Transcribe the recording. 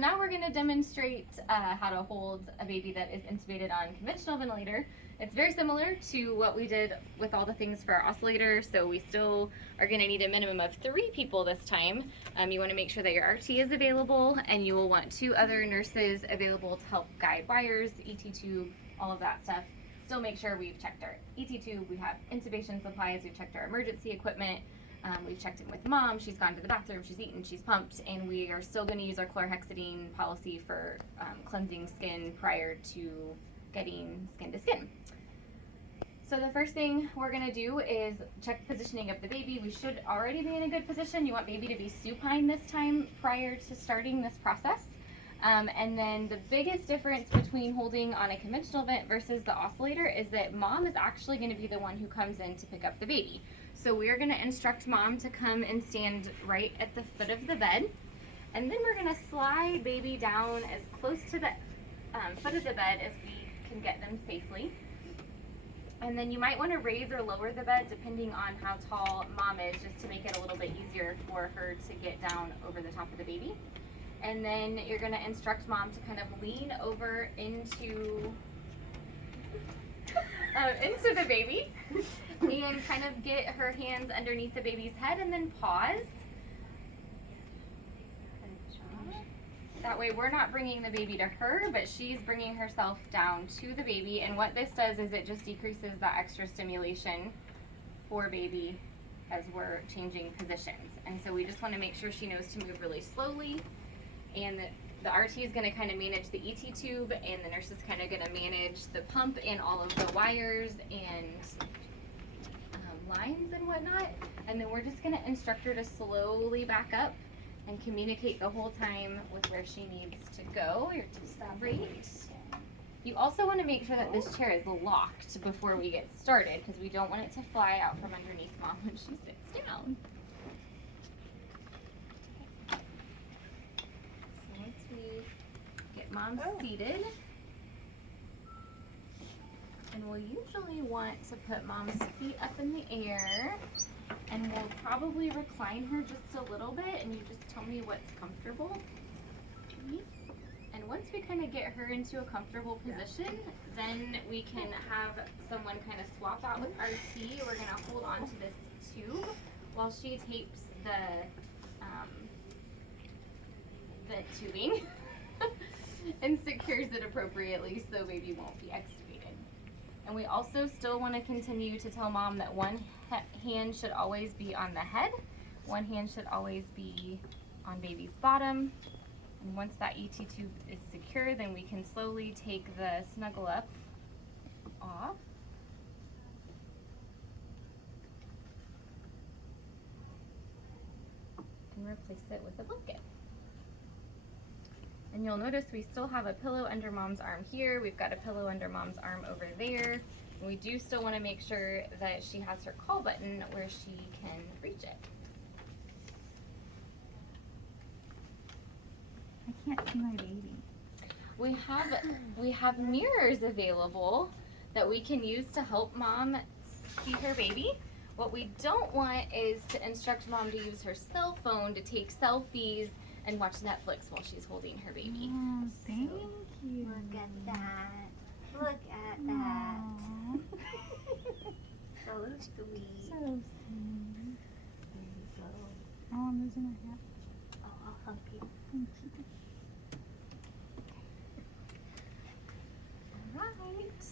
now we're going to demonstrate how to hold a baby that is intubated on conventional ventilator. It's very similar to what we did with all the things for our oscillator, so we still are going to need a minimum of 3 people this time. You want to make sure that your RT is available, and you will want 2 other nurses available to help guide wires, ET tube, all of that stuff. Still make sure we've checked our ET tube, we have intubation supplies, we've checked our emergency equipment. We've checked in with mom, she's gone to the bathroom, she's eaten, she's pumped, and we are still going to use our chlorhexidine policy for cleansing skin prior to getting skin to skin. So the first thing we're going to do is check positioning of the baby. We should already be in a good position. You want baby to be supine this time prior to starting this process. And then the biggest difference between holding on a conventional vent versus the oscillator is that mom is actually going to be the one who comes in to pick up the baby. So we are going to instruct mom to come and stand right at the foot of the bed. And then we're going to slide baby down as close to the foot of the bed as we can get them safely. And then you might want to raise or lower the bed depending on how tall mom is, just to make it a little bit easier for her to get down over the top of the baby. And then you're going to instruct mom to kind of lean over into the baby and kind of get her hands underneath the baby's head and then pause. That way we're not bringing the baby to her, but she's bringing herself down to the baby. And what this does is it just decreases that extra stimulation for baby as we're changing positions. And so we just want to make sure she knows to move really slowly. And the RT is going to kind of manage the ET tube, and the nurse is kind of going to manage the pump and all of the wires and lines and whatnot. And then we're just going to instruct her to slowly back up and communicate the whole time with where she needs to go. You're to stop right. You also want to make sure that this chair is locked before we get started, because we don't want it to fly out from underneath mom when she sits down. So once we get mom seated, and we'll usually want to put mom's feet up in the air, and we'll probably recline her just a little bit, and you just tell me what's comfortable. And once we kind of get her into a comfortable position, then we can have someone kind of swap out with RT. We're going to hold on to this tube while she tapes the tubing and secures it appropriately so baby won't be extubated. And we also still want to continue to tell mom that one hand should always be on the head, one hand should always be on baby's bottom. And once that ET tube is secure, then we can slowly take the snuggle up off. And replace it with a blanket. And you'll notice we still have a pillow under mom's arm here. We've got a pillow under mom's arm over there. And we do still want to make sure that she has her call button where she can reach it. I can't see my baby. We have mirrors available that we can use to help mom see her baby. What we don't want is to instruct mom to use her cell phone to take selfies and watch Netflix while she's holding her baby. Oh, thank you. Look at that. Look at that. So sweet. So sweet. There you go. Oh, I'm losing my hat. Oh, I'll help you. Thank you.